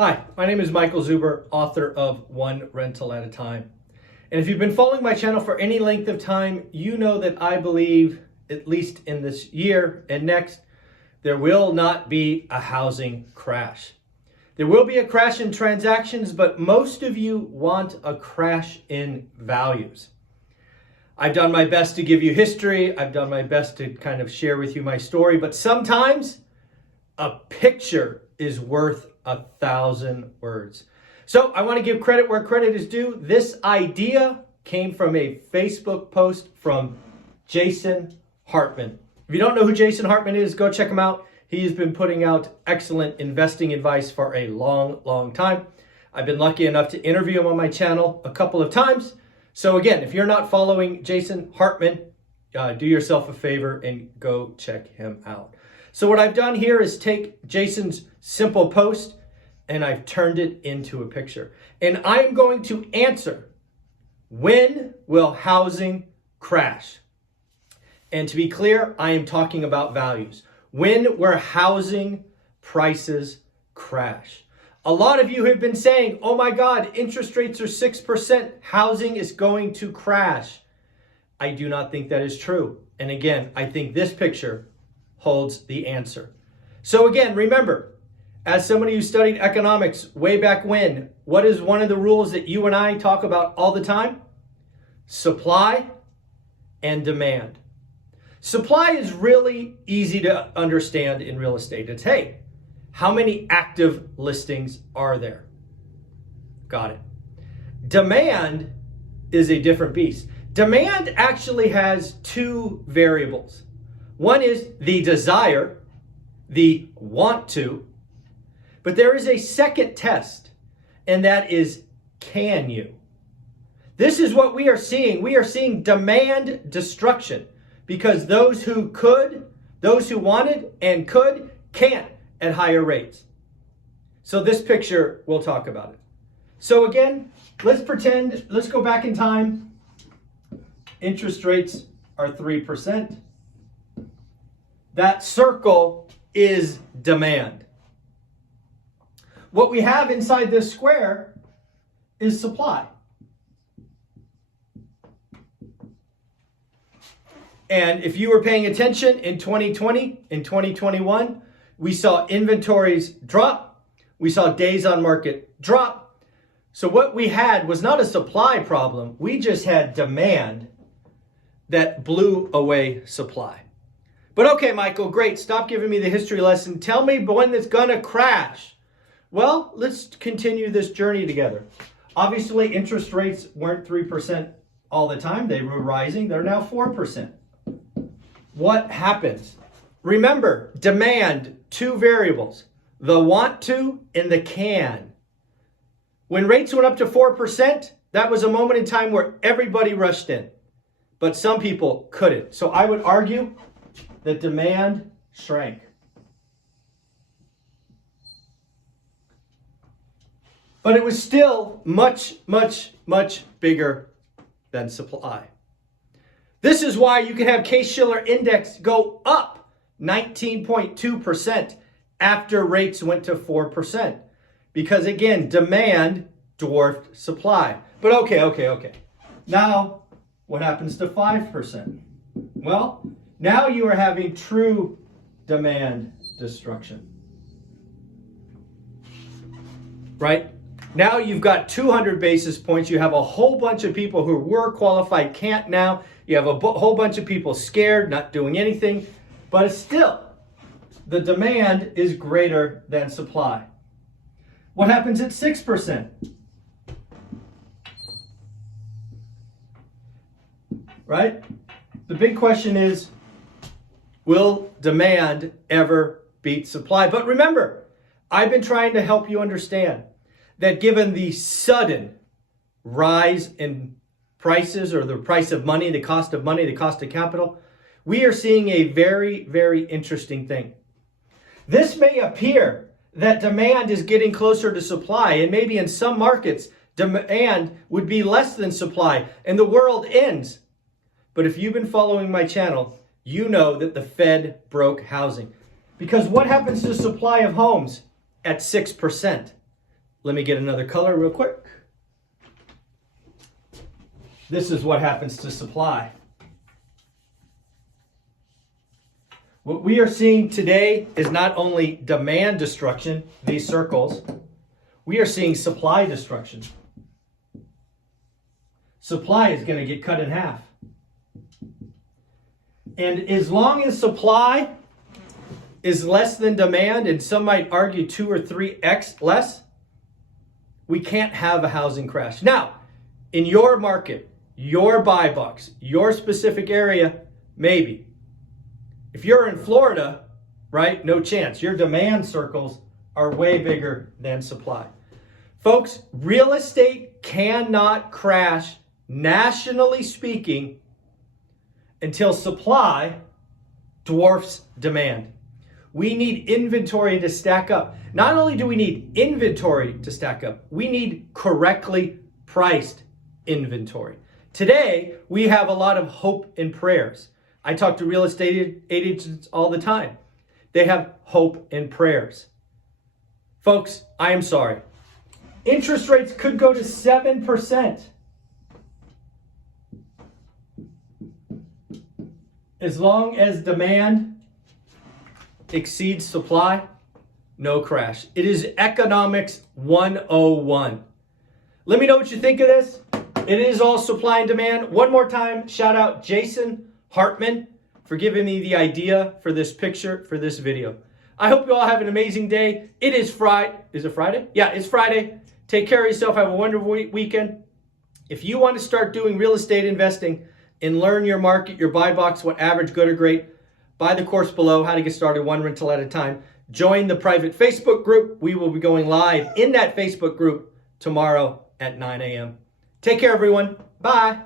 Hi, my name is Michael Zuber, author of One Rental at a Time. And if you've been following my channel for any length of time, you know that I believe, at least in this year and next, there will not be a housing crash. There will be a crash in transactions, but most of you want a crash in values. I've done my best to give you history. I've done my best to kind of share with you my story, but sometimes a picture is worth 1,000 words. So I want to give credit where credit is due. This idea came from a Facebook post from Jason Hartman. If you don't know who Jason Hartman is, go check him out. He's been putting out excellent investing advice for a long time. I've been lucky enough to interview him on my channel a couple of times. So again, if you're not following Jason Hartman, do yourself a favor and go check him out. So what I've done here is take Jason's simple post and I've turned it into a picture. And I'm going to answer, when will housing crash? And to be clear, I am talking about values. When will housing prices crash? A lot of you have been saying, oh my God, interest rates are 6%. Housing is going to crash. I do not think that is true. And again, I think this picture holds the answer. So again, remember, as somebody who studied economics way back when, what is one of the rules that you and I talk about all the time? Supply and demand. Supply is really easy to understand in real estate. It's, hey, how many active listings are there? Got it. Demand is a different beast. Demand actually has two variables. One is the desire, the want to, but there is a second test, and that is, can you? This is what we are seeing. We are seeing demand destruction because those who could, those who wanted and could, can't at higher rates. So this picture, we'll talk about it. So again, let's go back in time. Interest rates are 3%. That circle is demand. What we have inside this square is supply. And if you were paying attention in 2020, in 2021, we saw inventories drop. We saw days on market drop. So what we had was not a supply problem. We just had demand that blew away supply. But okay, Michael, great. Stop giving me the history lesson. Tell me when it's going to crash. Well, let's continue this journey together. Obviously, interest rates weren't 3% all the time. They were rising. They're now 4%. What happens? Remember, demand, two variables, the want to and the can. When rates went up to 4%, that was a moment in time where everybody rushed in, but some people couldn't. So I would argue that demand shrank. But it was still much bigger than supply. This is why you can have Case-Shiller index go up 19.2% after rates went to 4%. Because again, demand dwarfed supply. But okay. Now, what happens to 5%? Well, now you are having true demand destruction. Right? Now you've got 200 basis points. You have a whole bunch of people who were qualified can't now. You have a whole bunch of people scared, not doing anything. But still, the demand is greater than supply. What happens at 6%? Right? The big question is, will demand ever beat supply? But remember, I've been trying to help you understand that given the sudden rise in prices, or the price of money, the cost of capital, we are seeing a very interesting thing. This may appear that demand is getting closer to supply, and maybe in some markets, demand would be less than supply, and the world ends. But if you've been following my channel, you know that the Fed broke housing. Because what happens to the supply of homes at 6%? Let me get another color real quick. This is what happens to supply. What we are seeing today is not only demand destruction, these circles, we are seeing supply destruction. Supply is going to get cut in half. And as long as supply is less than demand, and some might argue 2 or 3x less, we can't have a housing crash. Now, in your market, your buy box, your specific area, maybe. If you're in Florida, right, no chance. Your demand circles are way bigger than supply. Folks, real estate cannot crash, nationally speaking, until supply dwarfs demand. We need inventory to stack up. Not only do we need inventory to stack up, we need correctly priced inventory. Today, we have a lot of hope and prayers. I talk to real estate agents all the time. They have hope and prayers. Folks, I am sorry. Interest rates could go to 7%. As long as demand exceeds supply, no crash. It is economics 101. Let me know what you think of this. It is all supply and demand. One more time, shout out Jason Hartman for giving me the idea for this picture, for this video. I hope you all have an amazing day. It is Friday. Is it Friday? Yeah, it's Friday. Take care of yourself. Have a wonderful weekend. If you want to start doing real estate investing and learn your market, your buy box, what average, good or great, buy the course below, how to get started one rental at a time. Join the private Facebook group. We will be going live in that Facebook group tomorrow at 9 a.m. Take care, everyone. Bye.